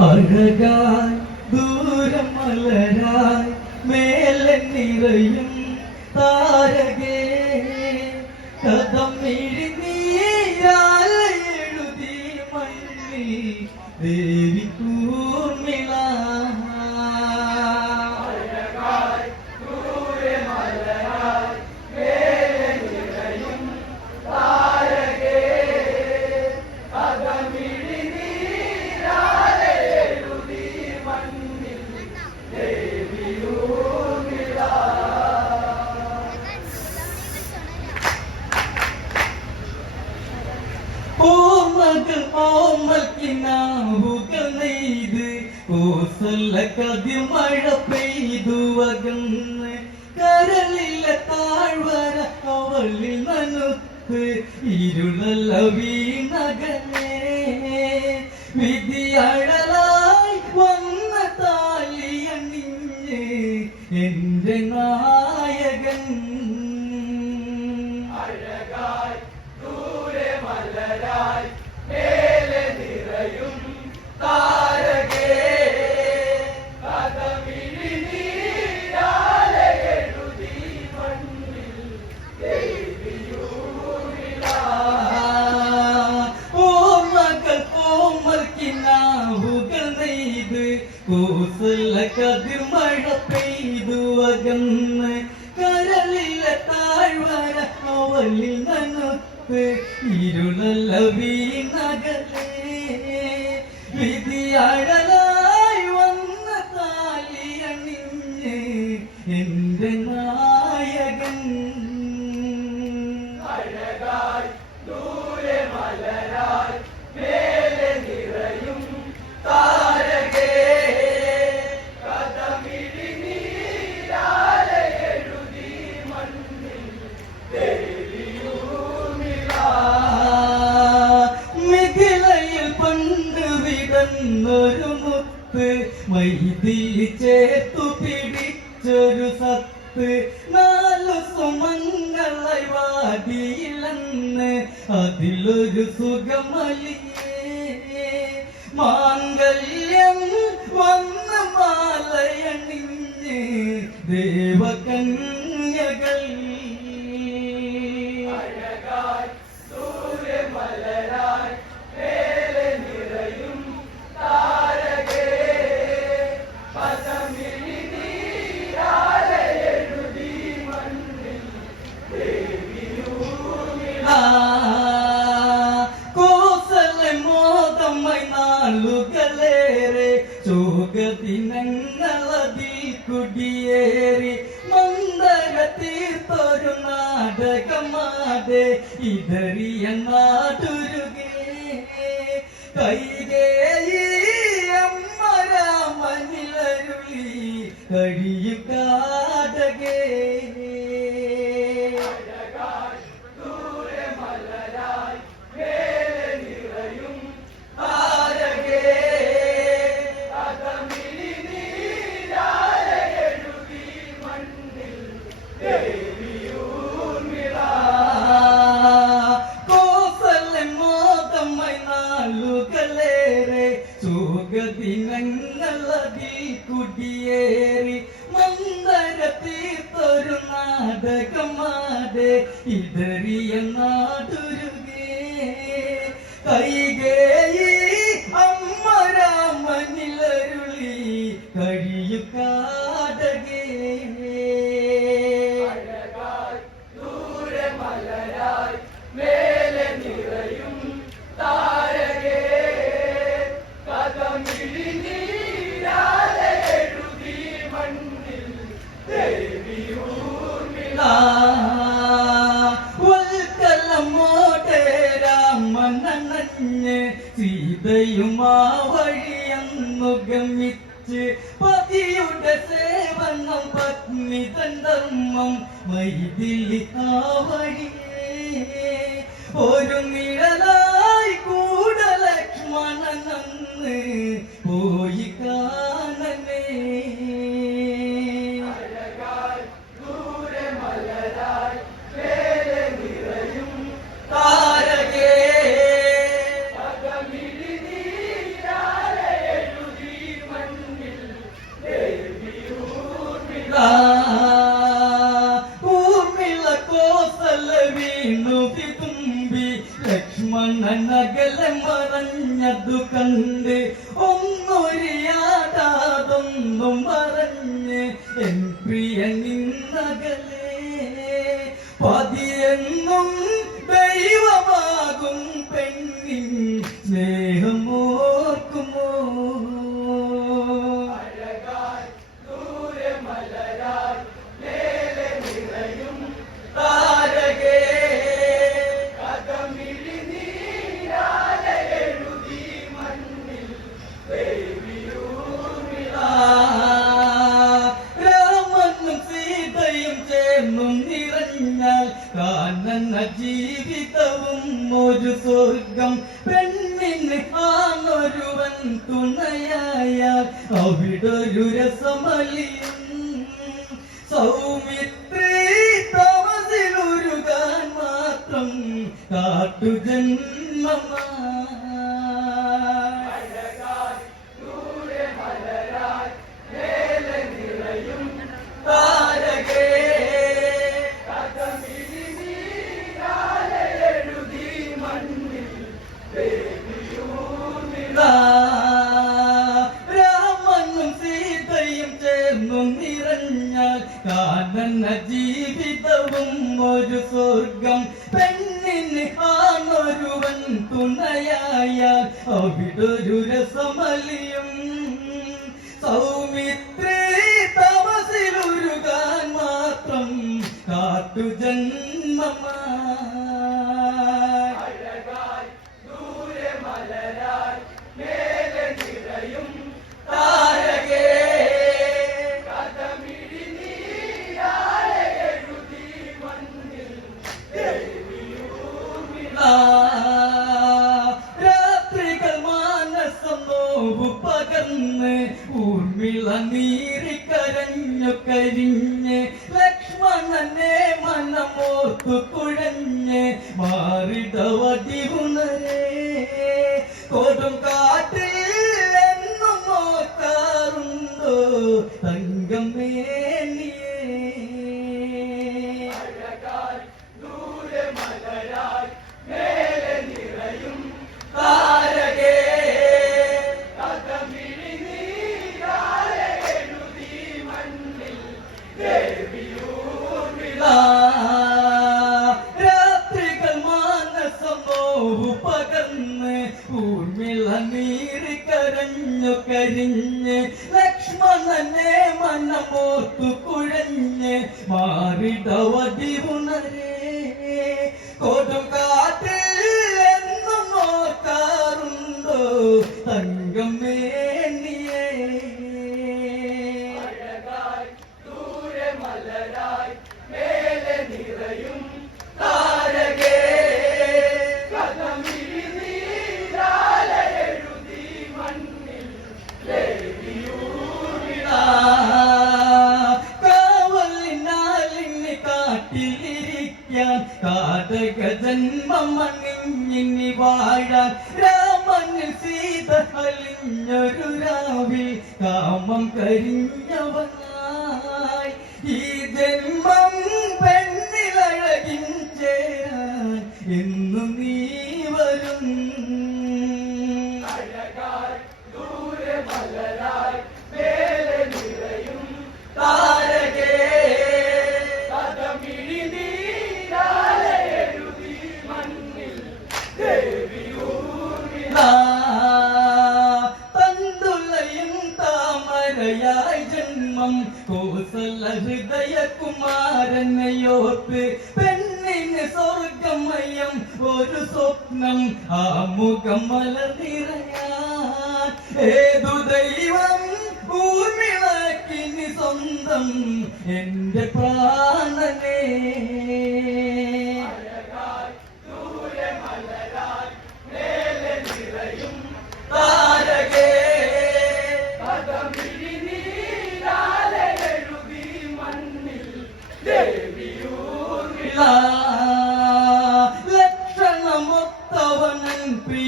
അഴകായി ദൂരം മലരായി മേലെ നിറയും താരകേ കഥം നീരാലെ மகனே விதியழ കൂസല കതിർമഴ പെയ്തു അകന്ന്. മൈതിൽ ചേർത്തു പിടിച്ചൊരു സത്ത്. നാലു സുമങ്ങളായി വാടിയില്ലെന്ന് അതിലൊരു സുഖമലിയേ. മാംഗല്യം വന്ന മാലയണിഞ്ഞ് ദേവകന്യകൾ കഴിയും കാടകേ സുഖദിനങ്ങളതിൽ കുടിയേറി മന്ദരത്തിൽ തീർത്തൊരു നാടകമാതെ ഇതറിയ നാടുരുകേ. കൈകേയി അമ്മ രാമനിലരുളി ആ വഴിയന്നു ഗമിച്ച് പതിയുടെ സേവനം പത്നി തന്തമ്മം മൈതിലി ആ വഴിയേ. ഒരു നിഴലായി മറഞ്ഞതു കണ്ട് ഒന്നൊരിയാടാതൊന്നും മറഞ്ഞ് എൻ പ്രിയ നിന്നകലേ പതിയെന്നും കാട്ടുജന്മമായി ജീവിതവും ഒരു സ്വർഗം. പെണ്ണിന് ആണൊരുവൻ തുണയായാൽ അവിടൊരു രസമലിയും. സൗമിത്രി തമസിലൊരുകാൻ മാത്രം കാട്ടുജന്മമായി தங்கமே ലക്ഷ്മണനെ മനമോർത്തു കുഴഞ്ഞ് മാറിടവതി ഉണരേ. കൊടും കാറ്റിൽ എന്നും നോക്കാറുണ്ടോ തങ്കം കുമാരനെയോർത്ത് പെണ്ണിന് സ്വർഗമയം ഒരു സ്വപ്നം ആ മുഖം മലനിറയാൻ. ഏതു ദൈവം ഊർമിളക്കിനി സ്വന്തം എന്റെ പ്രാണനേ.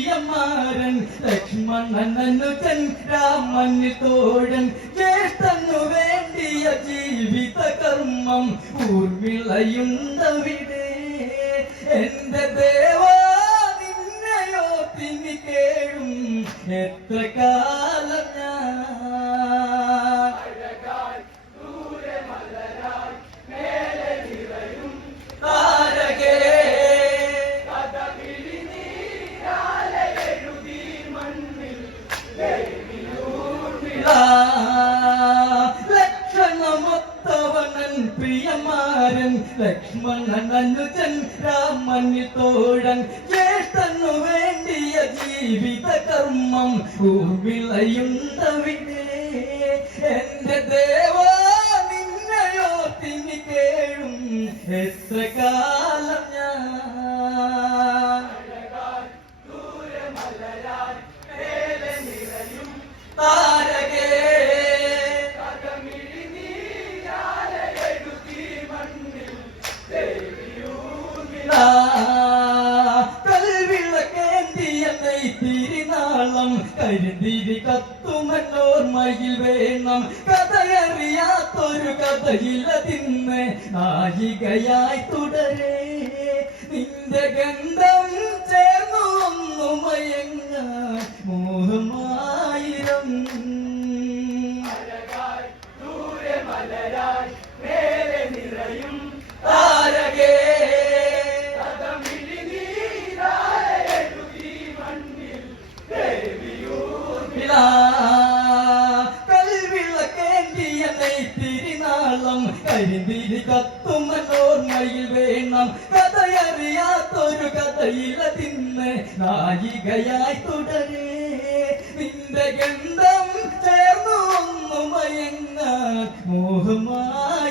പ്രിയമാരൻ ലക്ഷ്മണനുജൻ രാമന് തോഴൻ ജ്യേഷ്ഠനു വേണ്ടിയ ജീവിത കർമ്മം ഊർമിളയുണ്ടവിടെ എന്റെ ദേവാ നിന്നെയോ കേഴും. എത്ര കാലം അനുജൻ രാമന് തോഴൻ ജ്യേഷ്ഠനു വേണ്ടിയ ജീവിത കർമ്മം വിളയുണ്ടവിടെ എന്റെ ദേവാ നിന്നയോർത്തിനി കേഴും എത്ര കാലം കഥയറിയാത്തൊരു തിന്ന് നായികയായി തുടരേ. നിന്റെ ഗന്ധം ചേർന്നു ഒന്നു മയങ്ങ മോഹമായിരം. താരകേ. കൽവിളക്കേന്തിയ തിരുനാളം കരിന്തിരി കത്തുമനോർമ്മയിൽ വേണം. കഥയറിയാത്തൊരു കഥയിലതിന്ന് നായികയായി തുടരേ. നിന്റെ ഗന്ധം ചേർന്നു ഒന്നു മയങ്ങാൻ മോഹമായിരം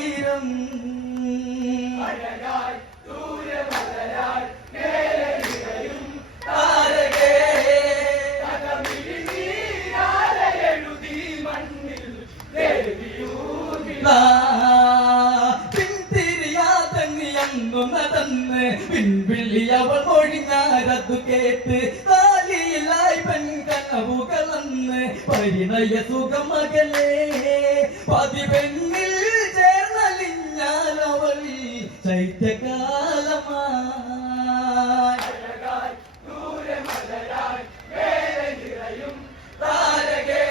പരിണയ സുഖമകലേ പതിവെണ്ണിൽ ചേർന്നലിഞ്ഞാൽ അവൾ ചൈത്യകാലമായി താരകേ.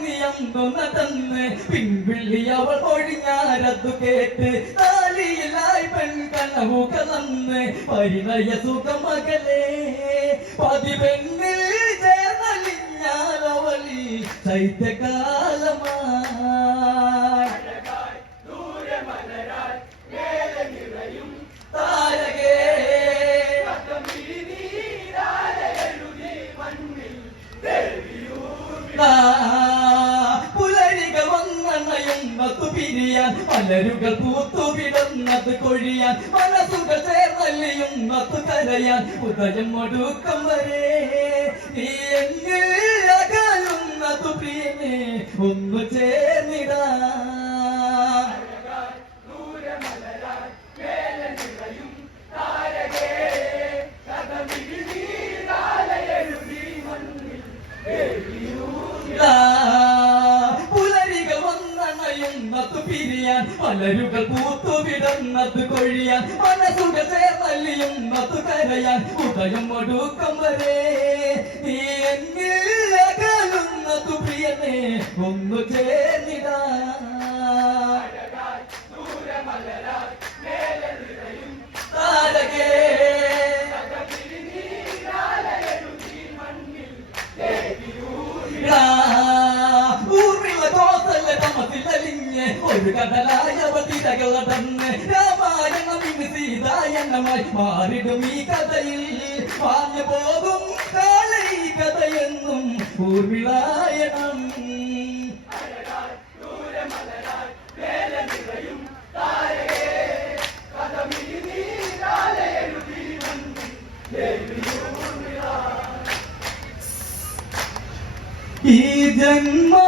പിന്തിരിയാതങ്ങിയമ്പുന്നതന്ന് പിൻവിള്ളി അവൾ ഒഴിഞ്ഞാരതു കേട്ട് പരിണയ സുഖമകലേ പതിവെണ്ണിൽ ചേർന്നലിഞ്ഞാൽ അവളി കരയാൻ ഉദയം ഒടുക്കം വരെ. നീ എങ്ങിൽ ഒന്ന് ചേർന്നിടാ ഒരു കടലായവ തിരകളടന്ന് രാമായണം ഇനി സീതായനമായി മാറിടും ഈ കഥയിൽ പോകും ഈ കഥയെന്നും ഊർമിളായണം ജന്മം